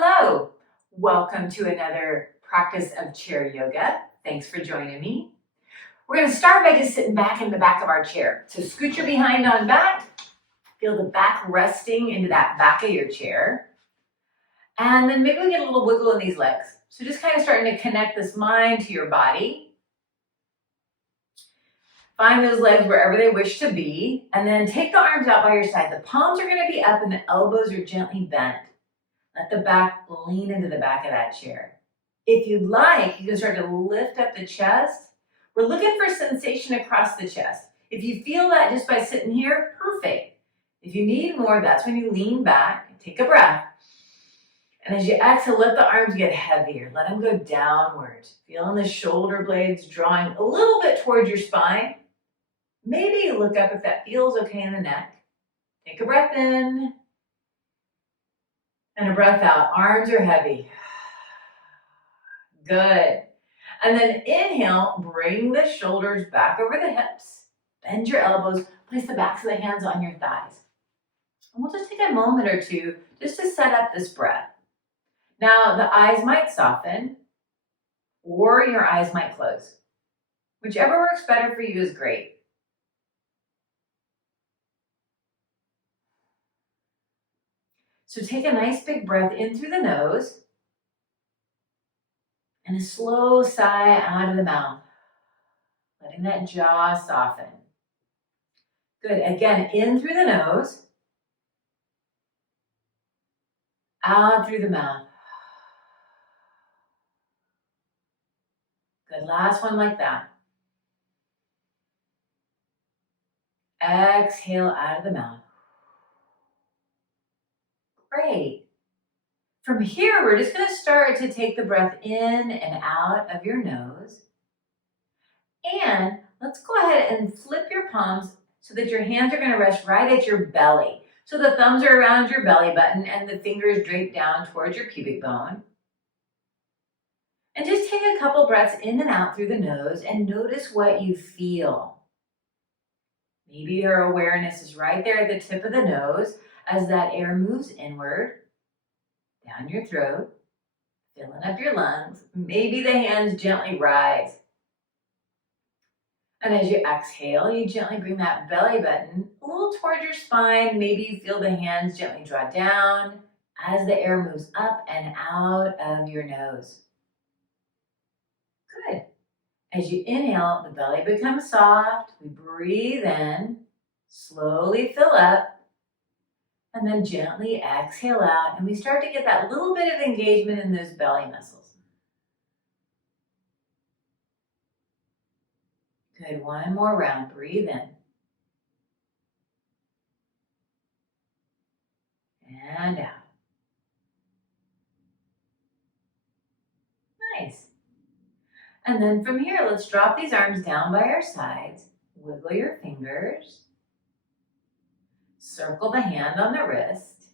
Hello, welcome to another practice of chair yoga. Thanks for joining me. We're going to start by just sitting back in the back of our chair. So scoot your behind on back, feel the back resting into that back of your chair. And then maybe we get a little wiggle in these legs. So just kind of starting to connect this mind to your body. Find those legs wherever they wish to be, and then take the arms out by your side. The palms are going to be up and the elbows are gently bent. Let the back lean into the back of that chair. If you'd like, you can start to lift up the chest. We're looking for sensation across the chest. If you feel that just by sitting here, perfect. If you need more, that's when you lean back and take a breath. And as you exhale, let the arms get heavier. Let them go downward. Feeling the shoulder blades drawing a little bit towards your spine. Maybe look up if that feels okay in the neck. Take a breath in. And a breath out. Arms are heavy. Good. And then inhale, bring the shoulders back over the hips. Bend your elbows. Place the backs of the hands on your thighs. And we'll just take a moment or two just to set up this breath. Now, the eyes might soften or your eyes might close. Whichever works better for you is great. So take a nice big breath in through the nose and a slow sigh out of the mouth, letting that jaw soften. Good. Again, in through the nose, out through the mouth. Good. Last one like that. Exhale out of the mouth. Great. From here, we're just going to start to take the breath in and out of your nose. And let's go ahead and flip your palms so that your hands are going to rest right at your belly. So the thumbs are around your belly button and the fingers drape down towards your pubic bone. And just take a couple breaths in and out through the nose and notice what you feel. Maybe your awareness is right there at the tip of the nose as that air moves inward, down your throat, filling up your lungs. Maybe the hands gently rise. And as you exhale, you gently bring that belly button a little towards your spine. Maybe you feel the hands gently draw down as the air moves up and out of your nose. Good. As you inhale, the belly becomes soft. We breathe in, slowly fill up, and then gently exhale out. And we start to get that little bit of engagement in those belly muscles. Good. One more round. Breathe in. And out. Nice. And then from here, let's drop these arms down by our sides. Wiggle your fingers. Circle the hand on the wrist.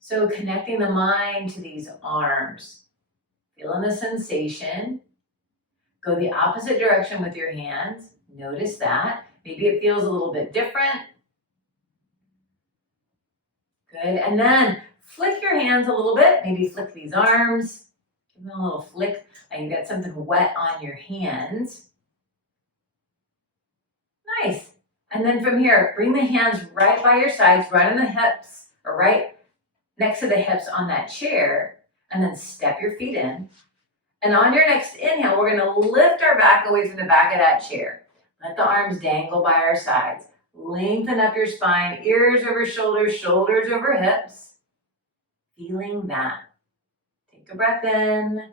So connecting the mind to these arms. Feeling the sensation. Go the opposite direction with your hands. Notice that. Maybe it feels a little bit different. Good. And then flick your hands a little bit. Maybe flick these arms. Give them a little flick. Like you got something wet on your hands. Nice. And then from here, bring the hands right by your sides, right on the hips, or right next to the hips on that chair. And then step your feet in. And on your next inhale, we're going to lift our back away from the back of that chair. Let the arms dangle by our sides. Lengthen up your spine, ears over shoulders, shoulders over hips. Feeling that. Take a breath in.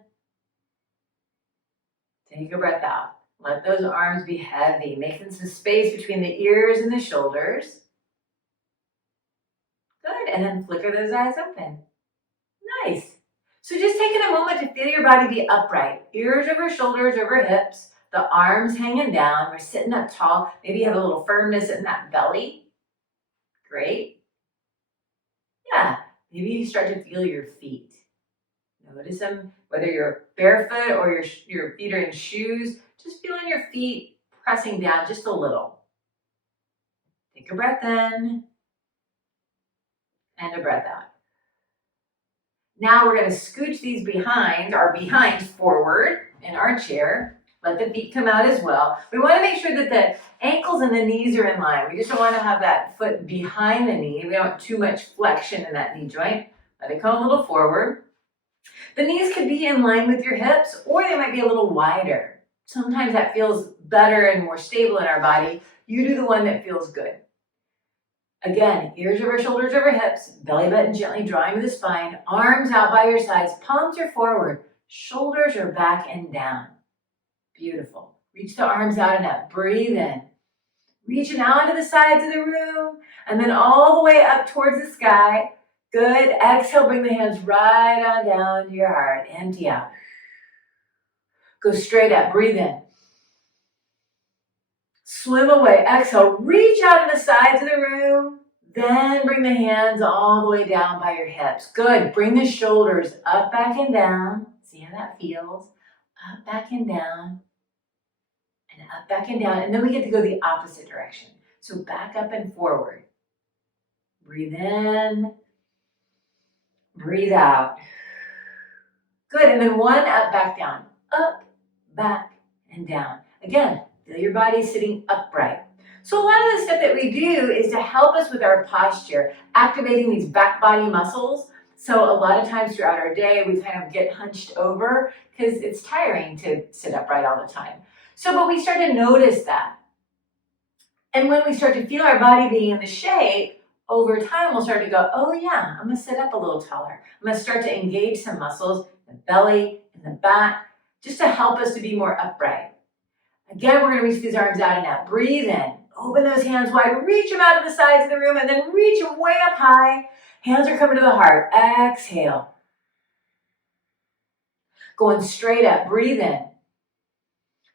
Take a breath out. Let those arms be heavy, making some space between the ears and the shoulders. Good, and then flicker those eyes open. Nice. So just taking a moment to feel your body be upright. Ears over shoulders, over hips, the arms hanging down. We're sitting up tall. Maybe you have a little firmness in that belly. Great. Yeah, maybe you start to feel your feet. Notice them, whether you're barefoot or your feet are in shoes, just feeling your feet pressing down just a little. Take a breath in and a breath out. Now we're going to scooch these our behinds forward in our chair. Let the feet come out as well. We want to make sure that the ankles and the knees are in line. We just don't want to have that foot behind the knee. We don't want too much flexion in that knee joint. Let it come a little forward. The knees could be in line with your hips, or they might be a little wider. Sometimes that feels better and more stable in our body. You do the one that feels good. Again, ears over shoulders over hips, belly button gently drawing to the spine, arms out by your sides, palms are forward, shoulders are back and down. Beautiful. Reach the arms out and up. Breathe in. Reaching out to the sides of the room, and then all the way up towards the sky. Good. Exhale, bring the hands right on down to your heart. Empty out. Go straight up. Breathe in. Swim away. Exhale, reach out to the sides of the room. Then bring the hands all the way down by your hips. Good. Bring the shoulders up, back, and down. See how that feels. Up, back, and down. And up, back, and down. And then we get to go the opposite direction. So back up and forward. Breathe in. Breathe out. Good. And then one up, back, down. Up, back, and down. Again, feel your body sitting upright. So a lot of the stuff that we do is to help us with our posture, activating these back body muscles. So a lot of times throughout our day, we kind of get hunched over because it's tiring to sit upright all the time. But we start to notice that. And when we start to feel our body being in the shape, over time we'll start to go, oh yeah, I'm gonna sit up a little taller. I'm gonna start to engage some muscles in the belly, in the back, just to help us to be more upright. Again, we're gonna reach these arms out and out. Breathe in, open those hands wide, reach them out to the sides of the room, and then reach them way up high. Hands are coming to the heart. Exhale. Going straight up, breathe in.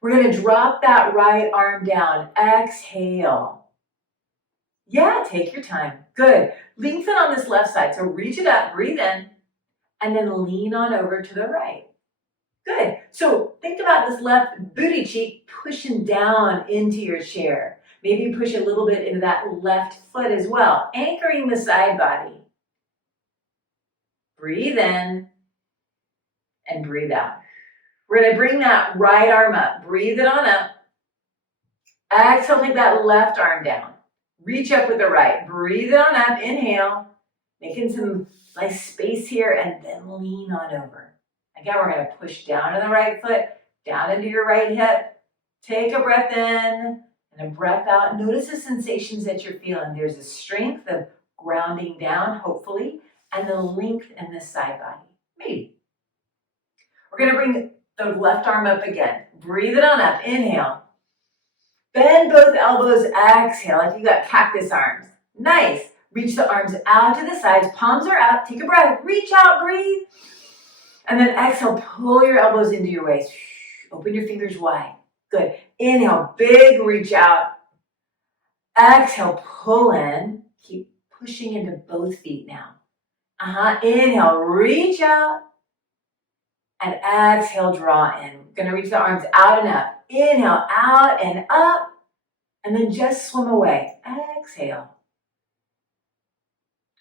We're gonna drop that right arm down. Exhale. Yeah, take your time. Good. Lengthen on this left side. So reach it up, breathe in, and then lean on over to the right. Good. So think about this left booty cheek pushing down into your chair. Maybe push a little bit into that left foot as well, anchoring the side body. Breathe in and breathe out. We're going to bring that right arm up. Breathe it on up. Exhale, take that left arm down. Reach up with the right. Breathe it on up. Inhale. Making some nice space here, and then lean on over. Again, we're going to push down to the right foot, down into your right hip. Take a breath in and a breath out. Notice the sensations that you're feeling. There's a strength of grounding down, hopefully, and the length in the side body. Maybe. We're going to bring the left arm up again. Breathe it on up. Inhale. Bend both elbows. Exhale, like you got cactus arms. Nice. Reach the arms out to the sides. Palms are out. Take a breath. Reach out. Breathe. And then exhale. Pull your elbows into your waist. Open your fingers wide. Good. Inhale. Big reach out. Exhale. Pull in. Keep pushing into both feet now. Inhale. Reach out. And exhale, draw in. We're going to reach the arms out and up. Inhale, out and up. And then just swim away. Exhale.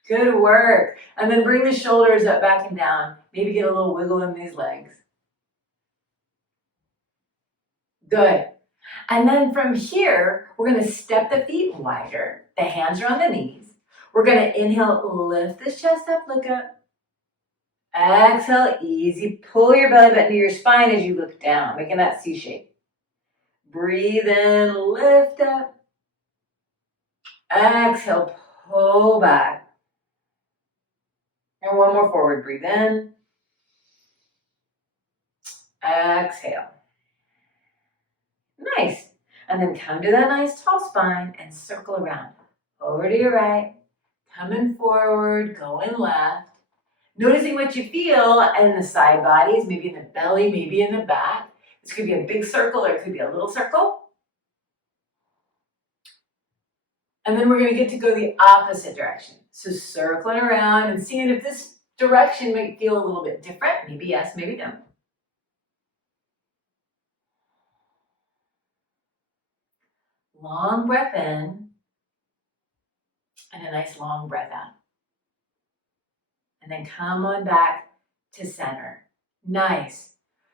Good work. And then bring the shoulders up, back and down. Maybe get a little wiggle in these legs. Good. And then from here, we're going to step the feet wider. The hands are on the knees. We're going to inhale, lift this chest up, look up. Exhale, easy. Pull your belly button to your spine as you look down, making that C shape. Breathe in, lift up. Exhale, pull back. And one more forward, breathe in. Exhale. Nice. And then come to that nice tall spine and circle around. Over to your right, coming forward, going left. Noticing what you feel in the side bodies, maybe in the belly, maybe in the back. This could be a big circle or it could be a little circle. And then we're going to get to go the opposite direction. So circling around and seeing if this direction might feel a little bit different. Maybe yes, maybe no. Long breath in and a nice long breath out. And then come on back to center. Nice.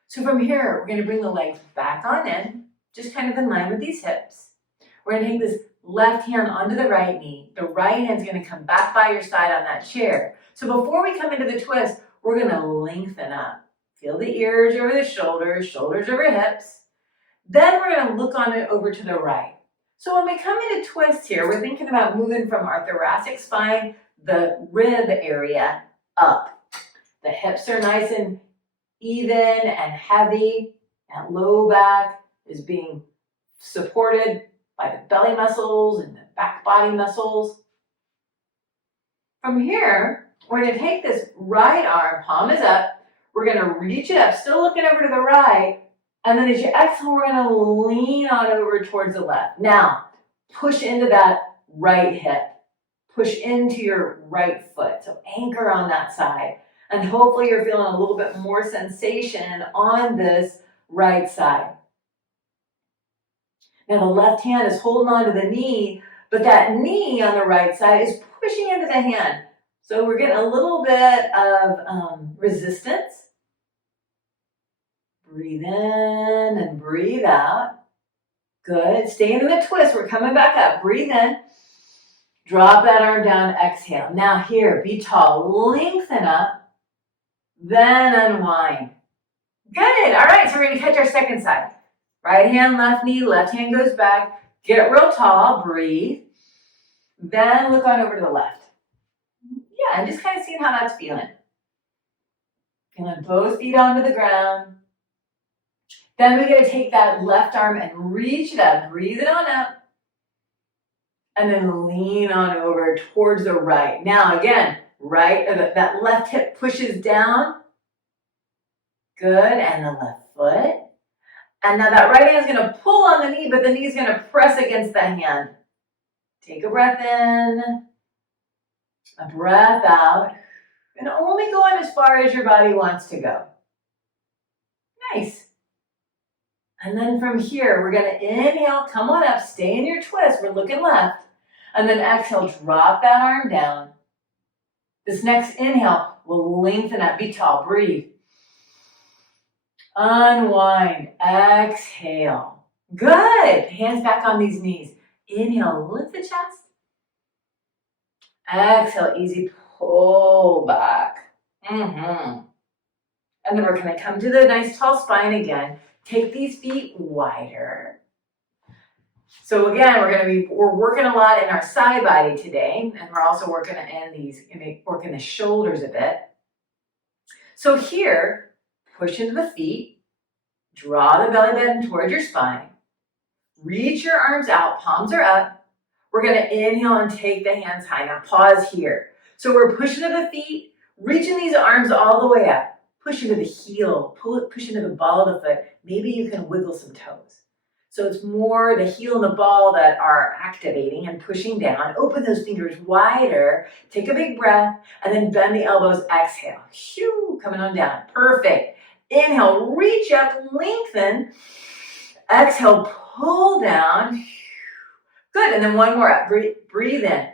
So from here, we're gonna bring the legs back on in, just kind of in line with these hips. We're gonna take this left hand onto the right knee. The right hand's gonna come back by your side on that chair. So before we come into the twist, we're gonna lengthen up. Feel the ears over the shoulders, shoulders over hips. Then we're gonna look on it over to the right. So when we come into twist here, we're thinking about moving from our thoracic spine, the rib area, up. The hips are nice and even and heavy. That low back is being supported by the belly muscles and the back body muscles. From here, we're gonna take this right arm, palm is up. We're gonna reach it up, still looking over to the right. And then as you exhale, we're gonna lean on over towards the left. Now, push into that right hip. Push into your right foot. So anchor on that side. And hopefully you're feeling a little bit more sensation on this right side. Now the left hand is holding onto the knee, but that knee on the right side is pushing into the hand. So we're getting a little bit of resistance. Breathe in and breathe out. Good. Staying in the twist. We're coming back up. Breathe in. Drop that arm down. Exhale. Now here, be tall. Lengthen up. Then unwind. Good. All right. So we're going to catch our second side. Right hand, left knee. Left hand goes back. Get real tall. Breathe. Then look on over to the left. Yeah, and just kind of seeing how that's feeling. Feeling both feet onto the ground. Then we're going to take that left arm and reach it up. Breathe it on up. And then lean on over towards the right. Now again, that left hip pushes down. Good. And the left foot. And now that right hand is going to pull on the knee, but the knee is going to press against the hand. Take a breath in. A breath out. And only going as far as your body wants to go. Nice. And then from here, we're going to inhale, come on up, stay in your twist. We're looking left. And then exhale, drop that arm down. This next inhale will lengthen up, be tall, breathe. Unwind, exhale. Good. Hands back on these knees. Inhale, lift the chest. Exhale, easy pull back. And then we're going to come to the nice tall spine again. Take these feet wider. So again, we're working a lot in our side body today, and we're also working working the shoulders a bit. So here, push into the feet, draw the belly button towards your spine, reach your arms out, palms are up. We're going to inhale and take the hands high. Now pause here. So we're pushing to the feet, reaching these arms all the way up. Push into the heel, push into the ball of the foot. Maybe you can wiggle some toes. So it's more the heel and the ball that are activating and pushing down. Open those fingers wider. Take a big breath and then bend the elbows. Exhale. Shoo, coming on down. Perfect. Inhale, reach up, lengthen. Exhale, pull down. Good. And then one more up. Breathe in.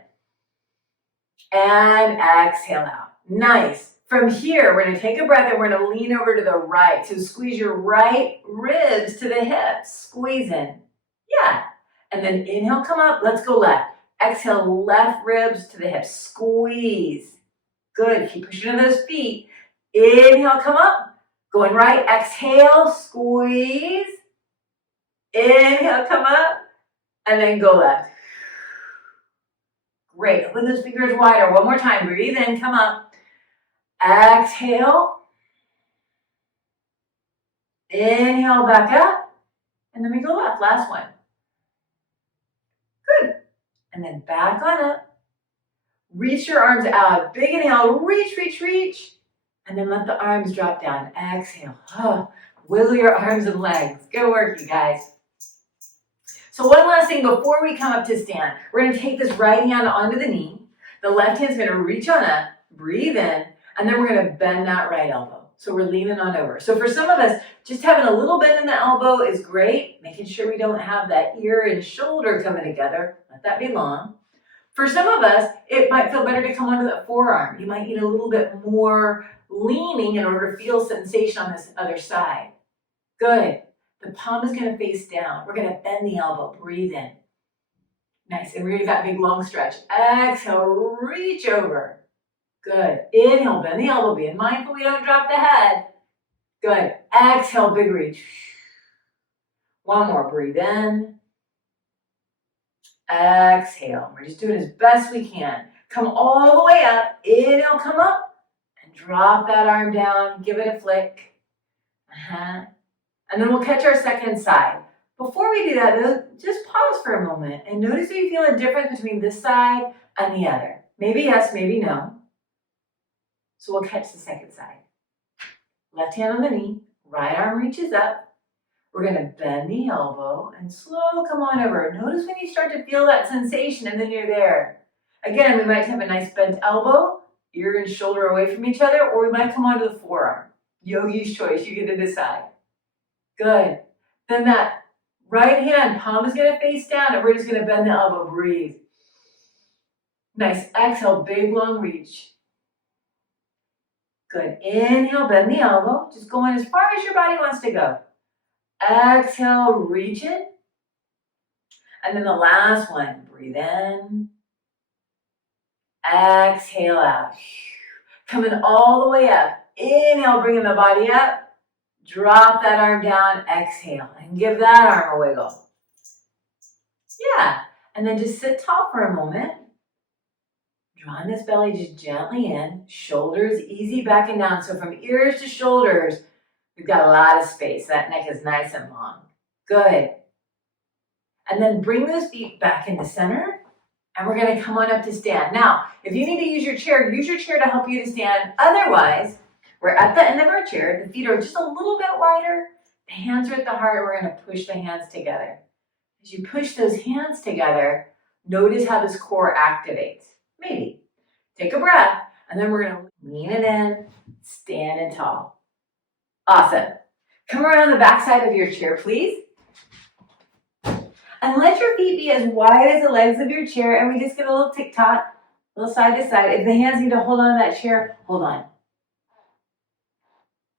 And exhale out. Nice. From here, we're going to take a breath and we're going to lean over to the right. So squeeze your right ribs to the hips. Squeeze in. Yeah. And then inhale, come up. Let's go left. Exhale, left ribs to the hips. Squeeze. Good. Keep pushing into those feet. Inhale, come up. Going right. Exhale, squeeze. Inhale, come up. And then go left. Great. Open those fingers wider. One more time. Breathe in. Come up. Exhale. Inhale back up. And then we go left. Last one. Good. And then back on up. Reach your arms out. Big inhale. Reach, reach, reach. And then let the arms drop down. Exhale. Oh, wiggle your arms and legs. Good work, you guys. So one last thing before we come up to stand. We're going to take this right hand onto the knee. The left hand's going to reach on up. Breathe in. And then we're going to bend that right elbow. So we're leaning on over. So for some of us, just having a little bend in the elbow is great. Making sure we don't have that ear and shoulder coming together. Let that be long. For some of us, it might feel better to come onto the forearm. You might need a little bit more leaning in order to feel sensation on this other side. Good. The palm is going to face down. We're going to bend the elbow. Breathe in. Nice. And reach that big long stretch. Exhale, reach over. Good. Inhale, bend the elbow. Be mindful we don't drop the head. Good. Exhale, big reach. One more. Breathe in. Exhale. We're just doing as best we can. Come all the way up. Inhale, come up. And drop that arm down. Give it a flick. And then we'll catch our second side. Before we do that, though, just pause for a moment and notice if you feel a difference between this side and the other. Maybe yes, maybe no. So we'll catch the second side. Left hand on the knee, right arm reaches up. We're going to bend the elbow and slow come on over. Notice when you start to feel that sensation and then you're there. Again, we might have a nice bent elbow, ear and shoulder away from each other, or we might come onto the forearm. Yogi's choice, you get to decide. Good. Then that right hand, palm is going to face down and we're just going to bend the elbow, breathe. Nice, exhale, big long reach. Good, inhale, bend the elbow, just going as far as your body wants to go. Exhale, reach it. And then the last one, breathe in. Exhale out. Coming all the way up. Inhale, bringing the body up. Drop that arm down, exhale, and give that arm a wiggle. Yeah, and then just sit tall for a moment. Drawing this belly just gently in, shoulders easy back and down. So from ears to shoulders, we've got a lot of space. That neck is nice and long. Good. And then bring those feet back into center, and we're going to come on up to stand. Now, if you need to use your chair to help you to stand. Otherwise, we're at the end of our chair. The feet are just a little bit wider. The hands are at the heart. We're going to push the hands together. As you push those hands together, notice how this core activates. Maybe. Take a breath, and then we're going to lean it in, standing tall. Awesome. Come around the back side of your chair, please. And let your feet be as wide as the legs of your chair, and we just get a little tick-tock, a little side to side. If the hands need to hold on to that chair, hold on.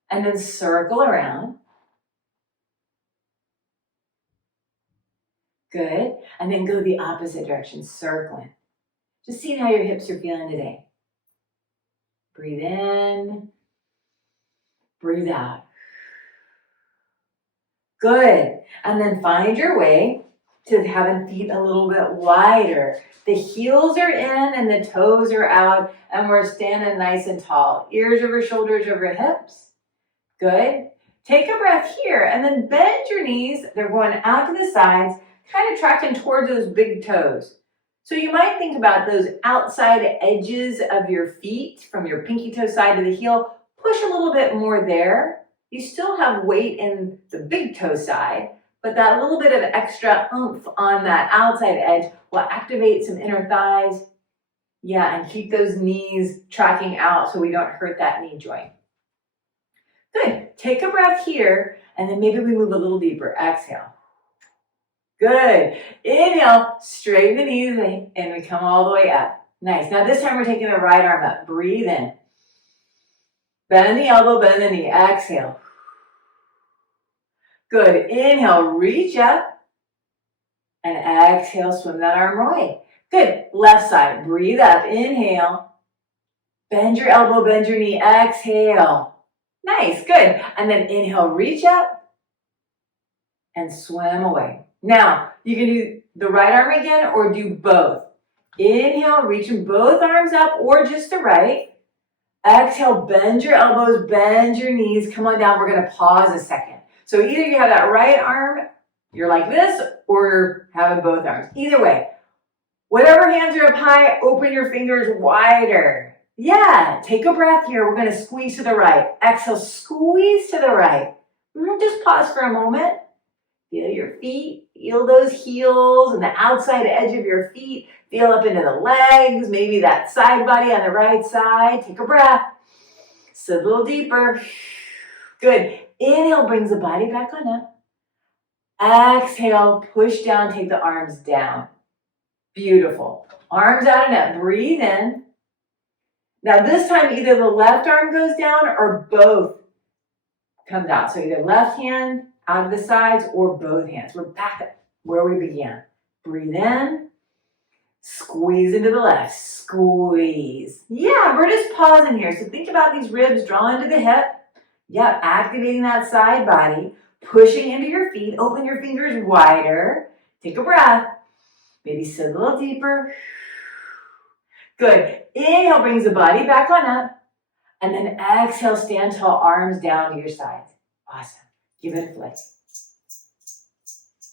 And then circle around. Good. And then go the opposite direction, circling. Just seeing how your hips are feeling today. Breathe in. Breathe out. Good. And then find your way to having feet a little bit wider. The heels are in and the toes are out, and we're standing nice and tall. Ears over shoulders over hips. Good. Take a breath here and then bend your knees. They're going out to the sides, kind of tracking towards those big toes. So you might think about those outside edges of your feet from your pinky toe side to the heel. Push a little bit more there. You still have weight in the big toe side, but that little bit of extra oomph on that outside edge will activate some inner thighs. Yeah, and keep those knees tracking out so we don't hurt that knee joint. Good. Take a breath here, and then maybe we move a little deeper. Exhale. Good. Inhale, straighten the knees, and we come all the way up. Nice. Now this time we're taking the right arm up. Breathe in. Bend the elbow, bend the knee. Exhale. Good. Inhale, reach up. And exhale, swim that arm away. Good. Left side. Breathe up. Inhale. Bend your elbow, bend your knee. Exhale. Nice. Good. And then inhale, reach up. And swim away. Now, you can do the right arm again or do both. Inhale, reaching both arms up or just the right. Exhale, bend your elbows, bend your knees. Come on down. We're going to pause a second. So either you have that right arm, you're like this, or you're having both arms. Either way, whatever hands are up high, open your fingers wider. Yeah, take a breath here. We're going to squeeze to the right. Exhale, squeeze to the right. Just pause for a moment. Feel your feet, feel those heels and the outside edge of your feet. Feel up into the legs, maybe that side body on the right side. Take a breath. Sit a little deeper. Good. Inhale, brings the body back on up. Exhale, push down, take the arms down. Beautiful. Arms out and up. Breathe in. Now this time either the left arm goes down or both comes out. So either left hand out of the sides or both hands. We're back at where we began. Breathe in. Squeeze into the left. Squeeze. Yeah, we're just pausing here. So think about these ribs drawn into the hip. Yep, activating that side body. Pushing into your feet. Open your fingers wider. Take a breath. Maybe sit a little deeper. Good. Inhale brings the body back on up. And then exhale, stand tall, arms down to your sides. Awesome. Give it a flick.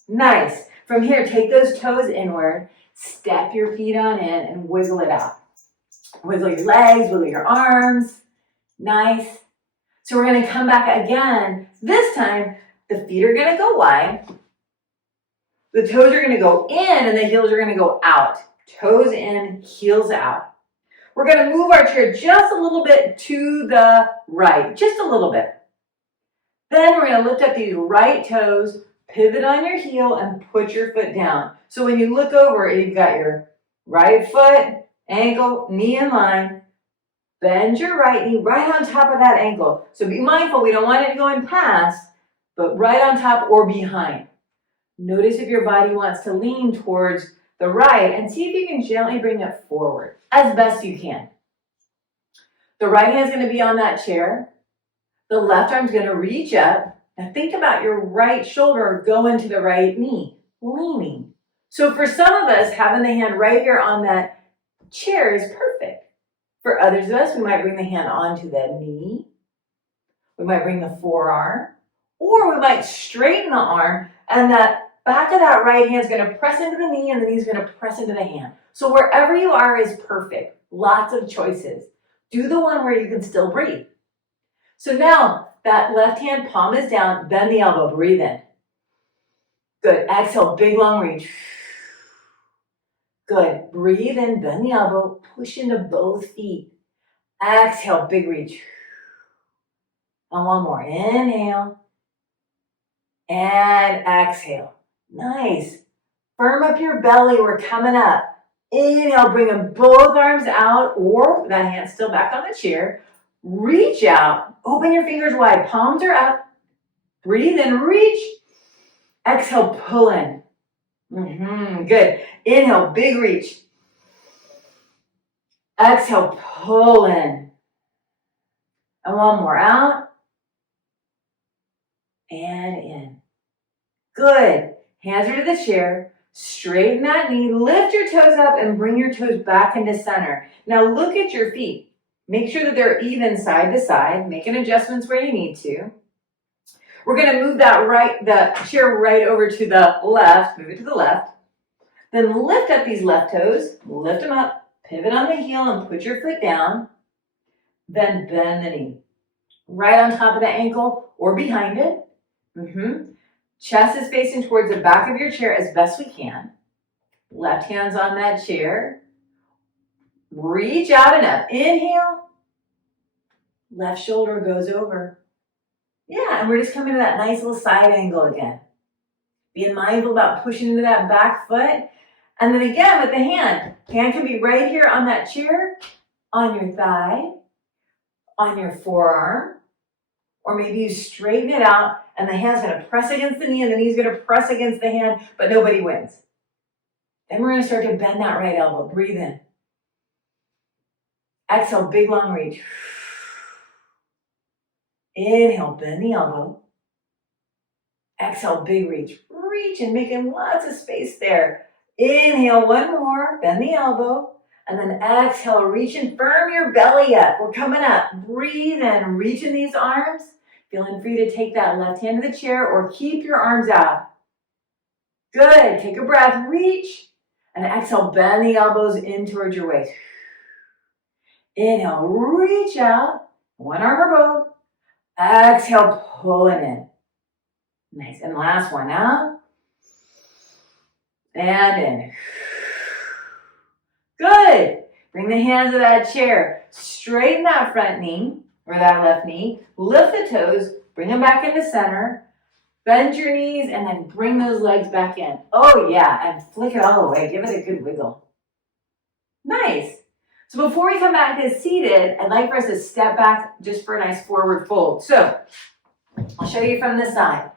Nice. From here, take those toes inward. Step your feet on in and wiggle it out. Wiggle your legs, wiggle your arms. Nice. So we're going to come back again. This time, the feet are going to go wide. The toes are going to go in and the heels are going to go out. Toes in, heels out. We're going to move our chair just a little bit to the right, just a little bit. Then we're going to lift up these right toes, pivot on your heel, and put your foot down. So when you look over, you've got your right foot, ankle, knee in line. Bend your right knee right on top of that ankle. So be mindful, we don't want it going past, but right on top or behind. Notice if your body wants to lean towards the right and see if you can gently bring it forward as best you can. The right hand's going to be on that chair. The left arm's going to reach up. Now think about your right shoulder going to the right knee, leaning. So for some of us, having the hand right here on that chair is perfect. For others of us, we might bring the hand onto the knee. We might bring the forearm, or we might straighten the arm, and that back of that right hand is going to press into the knee, and the knee is going to press into the hand. So wherever you are is perfect. Lots of choices. Do the one where you can still breathe. So now that left hand palm is down, bend the elbow, breathe in. Good. Exhale, big long reach. Good. Breathe in, bend the elbow, push into both feet. Exhale, big reach. And one more. Inhale. And exhale. Nice. Firm up your belly. We're coming up. Inhale, bringing both arms out, or that hand's still back on the chair. Reach out. Open your fingers wide. Palms are up. Breathe in, reach. Exhale, pull in. Good. Inhale, big reach. Exhale, pull in. And one more out. And in. Good. Hands are to the chair. Straighten that knee. Lift your toes up and bring your toes back into center. Now look at your feet. Make sure that they're even side to side. Making adjustments where you need to. We're going to move the chair right over to the left. Move it to the left. Then lift up these left toes. Lift them up. Pivot on the heel and put your foot down. Then bend the knee. Right on top of the ankle or behind it. Chest is facing towards the back of your chair as best we can. Left hand's on that chair. Reach out and up. Inhale. Left shoulder goes over. Yeah, and we're just coming to that nice little side angle again. Being mindful about pushing into that back foot. And then again with the hand. Hand can be right here on that chair, on your thigh, on your forearm. Or maybe you straighten it out and the hand's going to press against the knee and the knee's going to press against the hand, but nobody wins. Then we're going to start to bend that right elbow. Breathe in. Exhale, big long reach. Inhale, bend the elbow. Exhale, big reach. Reach and making lots of space there. Inhale, one more, bend the elbow. And then exhale, reach and firm your belly up. We're coming up. Breathe in, reach in these arms. Feeling free to take that left hand to the chair or keep your arms out. Good. Take a breath, reach. And exhale, bend the elbows in towards your waist. Inhale, reach out. One arm or both. Exhale, pull it in. Nice. And last one out. And in. Good. Bring the hands to that chair. Straighten that front knee or that left knee. Lift the toes. Bring them back into center. Bend your knees and then bring those legs back in. Oh yeah, and flick it all the way. Give it a good wiggle. Nice. So before we come back to seated, I'd like for us to step back just for a nice forward fold. So I'll show you from this side.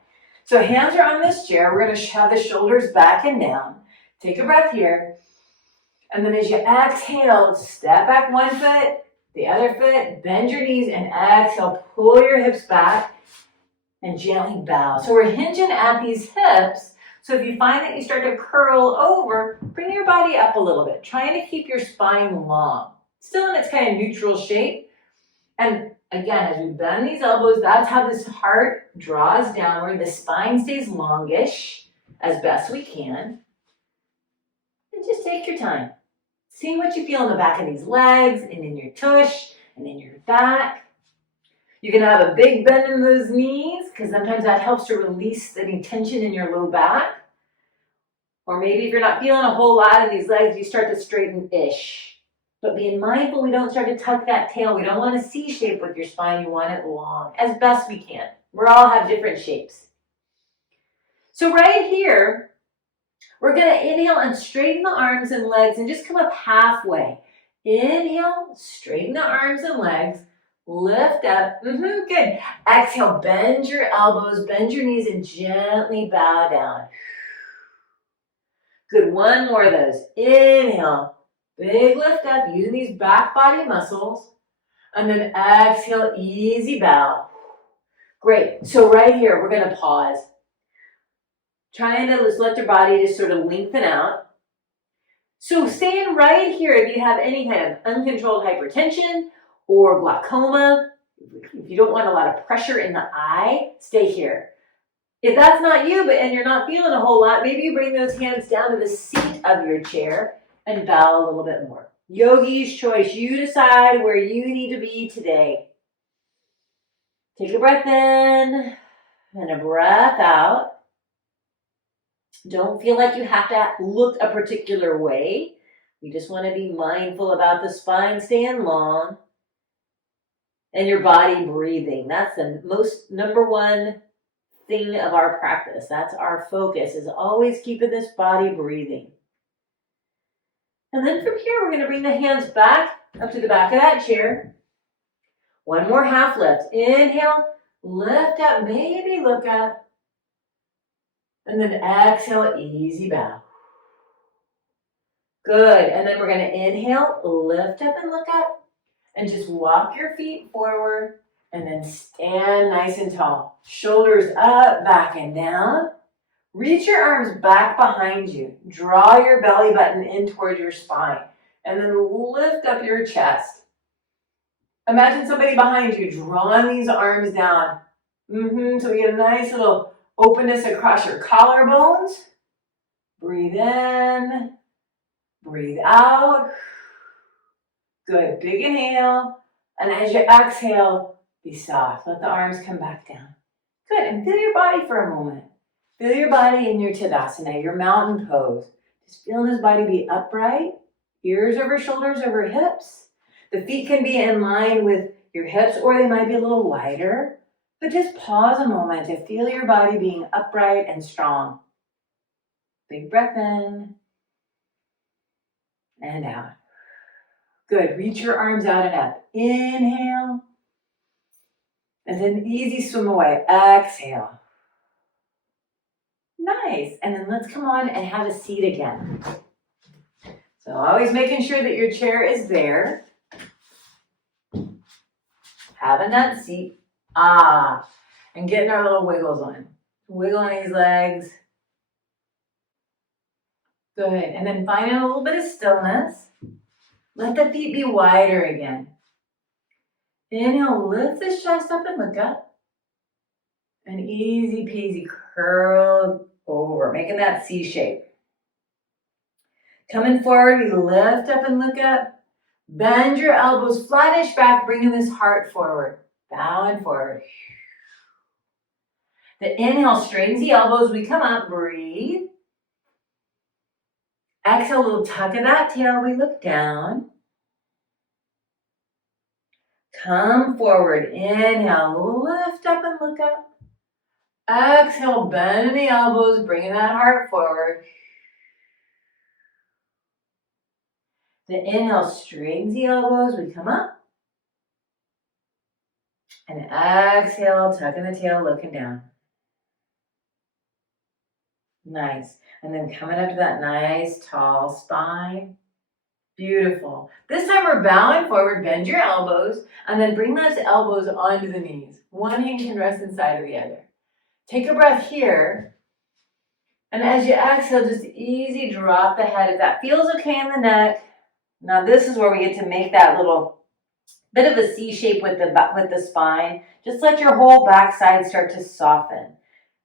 So hands are on this chair. We're going to have the shoulders back and down. Take a breath here. And then as you exhale, step back one foot, the other foot, bend your knees, and exhale, pull your hips back and gently bow. So we're hinging at these hips. So if you find that you start to curl over, bring your body up a little bit, trying to keep your spine long, still in its kind of neutral shape. And again, as we bend these elbows, that's how this heart draws downward. The spine stays longish as best we can. And just take your time. Seeing what you feel in the back of these legs and in your tush and in your back. You can have a big bend in those knees because sometimes that helps to release any tension in your low back. Or maybe if you're not feeling a whole lot of these legs, you start to straighten-ish. But being mindful we don't start to tuck that tail. We don't want a C shape with your spine. You want it long as best we can. We all have different shapes. So right here, we're going to inhale and straighten the arms and legs and just come up halfway. Inhale, straighten the arms and legs. Lift up. Good. Exhale, bend your elbows, bend your knees, and gently bow down. Good. One more of those. Inhale. Big lift up using these back body muscles. And then exhale, easy bow. Great. So right here, we're going to pause. Trying to just let your body just sort of lengthen out. So staying right here if you have any kind of uncontrolled hypertension or glaucoma. If you don't want a lot of pressure in the eye, stay here. If that's not you, and you're not feeling a whole lot, maybe you bring those hands down to the seat of your chair and bow a little bit more. Yogi's choice. You decide where you need to be today. Take a breath in and a breath out. Don't feel like you have to look a particular way. You just want to be mindful about the spine staying long and your body breathing. That's the number one thing of our practice. That's our focus, is always keeping this body breathing. And then from here, we're going to bring the hands back up to the back of that chair. One more half lift. Inhale, lift up, maybe look up. And then exhale, easy bow. Good. And then we're going to inhale, lift up and look up. And just walk your feet forward. And then stand nice and tall. Shoulders up, back and down. Reach your arms back behind you. Draw your belly button in toward your spine. And then lift up your chest. Imagine somebody behind you drawing these arms down. So we get a nice little openness across your collarbones. Breathe in. Breathe out. Good. Big inhale. And as you exhale, be soft. Let the arms come back down. Good. And feel your body for a moment. Feel your body in your Tadasana, your mountain pose. Just feeling this body be upright. Ears over shoulders over hips. The feet can be in line with your hips, or they might be a little wider. But just pause a moment to feel your body being upright and strong. Big breath in and out. Good. Reach your arms out and up. Inhale. And then easy swim away. Exhale. Nice. And then let's come on and have a seat again. So always making sure that your chair is there. Having that seat. And getting our little wiggles on. Wiggling these legs. Good. And then finding a little bit of stillness. Let the feet be wider again. Inhale, lift the chest up and look up. And easy peasy curl over, making that C shape. Coming forward, we lift up and look up. Bend your elbows, flattish back, bringing this heart forward. Bowing forward. The inhale straightens the elbows. We come up, breathe. Exhale, a little tuck of that tail. We look down. Come forward. Inhale, lift up and look up. Exhale, bend the elbows, bringing that heart forward. The inhale straightens the elbows, we come up. And exhale, tucking the tail, looking down. Nice. And then coming up to that nice tall spine. Beautiful. This time we're bowing forward, bend your elbows, and then bring those elbows onto the knees. One hand can rest inside of the other. Take a breath here. And as you exhale, just easy drop the head. If that feels okay in the neck. Now this is where we get to make that little bit of a C shape with the spine. Just let your whole backside start to soften.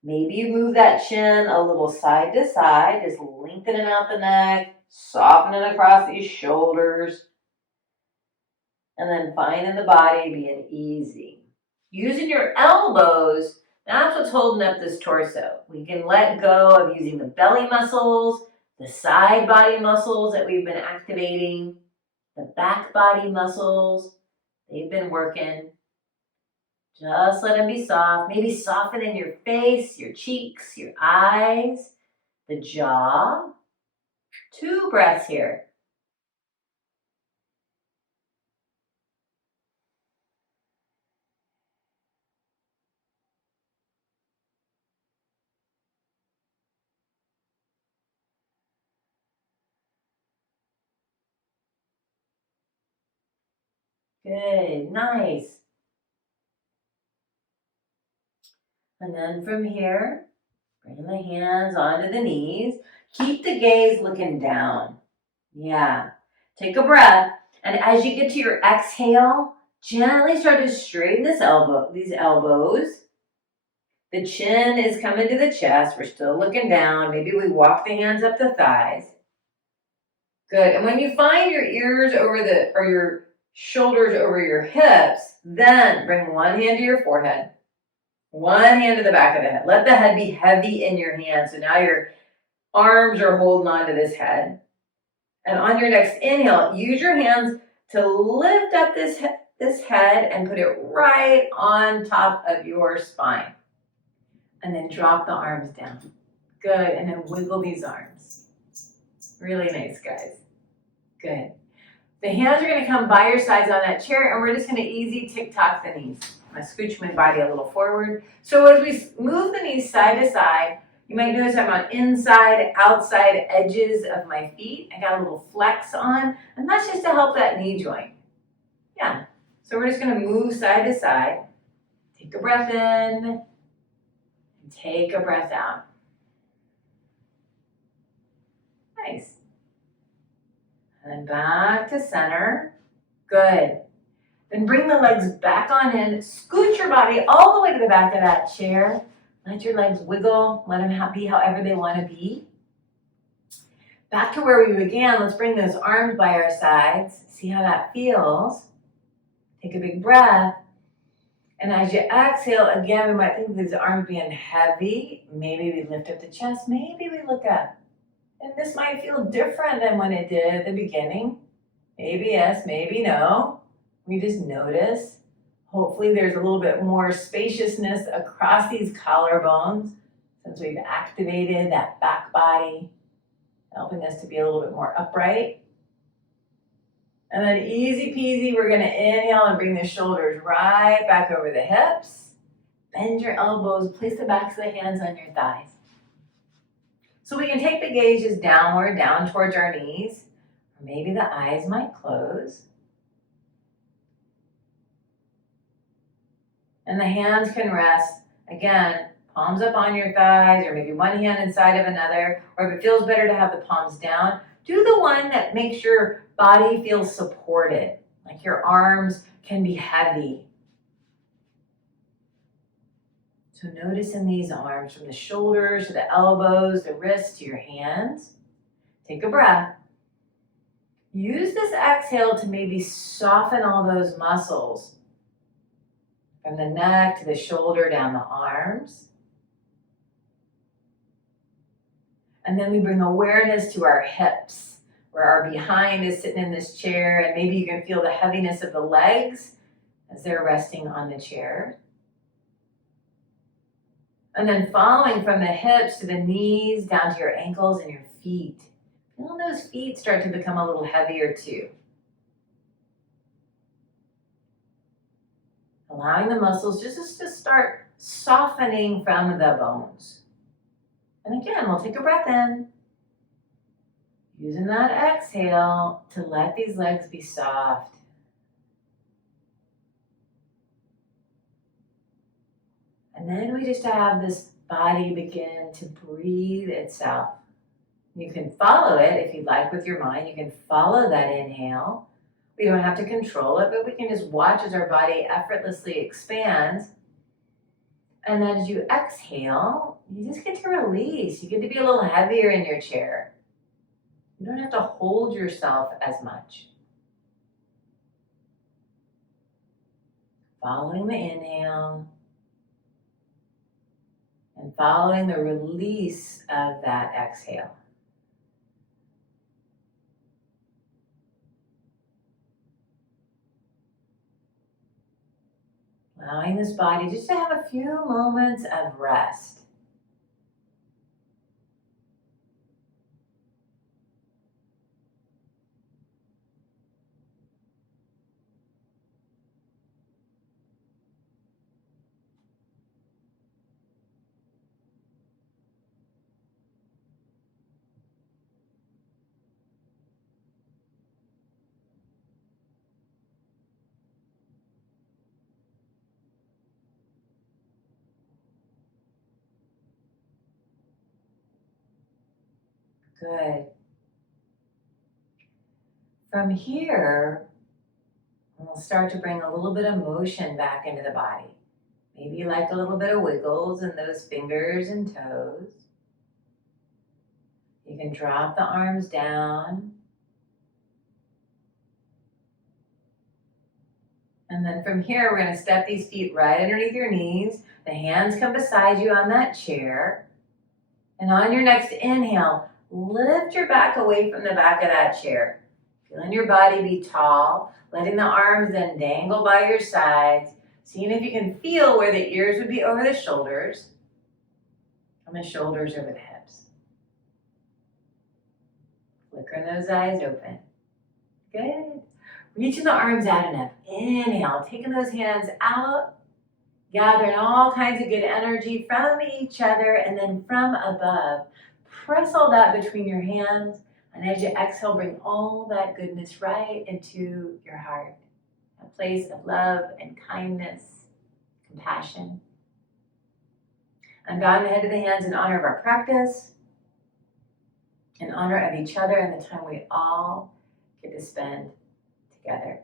Maybe you move that chin a little side to side, just lengthening out the neck, softening across these shoulders, and then finding the body being easy. Using your elbows, that's what's holding up this torso. We can let go of using the belly muscles, the side body muscles that we've been activating, the back body muscles, they've been working. Just let them be soft. Maybe soften in your face, your cheeks, your eyes, the jaw. 2 breaths here. Good, nice. And then from here, bring the hands onto the knees. Keep the gaze looking down. Yeah. Take a breath. And as you get to your exhale, gently start to straighten these elbows. The chin is coming to the chest. We're still looking down. Maybe we walk the hands up the thighs. Good. And when you find your ears or your shoulders over your hips, then bring one hand to your forehead. One hand to the back of the head. Let the head be heavy in your hand. So now your arms are holding onto this head. And on your next inhale, use your hands to lift up this head and put it right on top of your spine. And then drop the arms down. Good. And then wiggle these arms. Really nice, guys. Good. The hands are going to come by your sides on that chair, and we're just going to easy tick-tock the knees. I scooch my body a little forward. So as we move the knees side to side, you might notice I'm on inside, outside edges of my feet. I got a little flex on, and that's just to help that knee joint. Yeah. So we're just going to move side to side. Take a breath in, and take a breath out. Nice. And then back to center. Good. Then bring the legs back on in. Scoot your body all the way to the back of that chair. Let your legs wiggle. Let them be however they want to be. Back to where we began. Let's bring those arms by our sides. See how that feels. Take a big breath. And as you exhale, again, we might think of these arms being heavy. Maybe we lift up the chest. Maybe we look up. And this might feel different than when it did at the beginning. Maybe yes, maybe no. We just notice. Hopefully there's a little bit more spaciousness across these collarbones since we've activated that back body, helping us to be a little bit more upright. And then easy peasy, we're going to inhale and bring the shoulders right back over the hips. Bend your elbows, place the backs of the hands on your thighs. So we can take the gazes downward, down towards our knees, or maybe the eyes might close. And the hands can rest, again, palms up on your thighs, or maybe one hand inside of another, or if it feels better to have the palms down, do the one that makes your body feel supported, like your arms can be heavy. So notice in these arms, from the shoulders to the elbows, the wrists to your hands. Take a breath. Use this exhale to maybe soften all those muscles. From the neck to the shoulder, down the arms. And then we bring awareness to our hips, where our behind is sitting in this chair, and maybe you can feel the heaviness of the legs as they're resting on the chair. And then following from the hips to the knees, down to your ankles and your feet. Feel those feet start to become a little heavier too. Allowing the muscles just to start softening from the bones. And again, we'll take a breath in. Using that exhale to let these legs be soft. And then we just have this body begin to breathe itself. You can follow it if you'd like with your mind. You can follow that inhale. We don't have to control it, but we can just watch as our body effortlessly expands. And then as you exhale, you just get to release. You get to be a little heavier in your chair. You don't have to hold yourself as much. Following the inhale and following the release of that exhale. Allowing this body just to have a few moments of rest. Good. From here, we'll start to bring a little bit of motion back into the body. Maybe you like a little bit of wiggles in those fingers and toes. You can drop the arms down. And then from here, we're going to step these feet right underneath your knees. The hands come beside you on that chair. And on your next inhale, lift your back away from the back of that chair. Feeling your body be tall, letting the arms then dangle by your sides, seeing if you can feel where the ears would be over the shoulders, and the shoulders over the hips. Flickering those eyes open. Good. Reaching the arms out enough. Inhale, taking those hands out, gathering all kinds of good energy from each other and then from above. Press all that between your hands, and as you exhale, bring all that goodness right into your heart. A place of love and kindness, compassion. I'm bowing the head of the hands in honor of our practice, in honor of each other and the time we all get to spend together.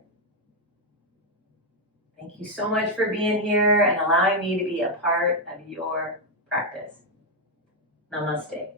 Thank you so much for being here and allowing me to be a part of your practice. Namaste.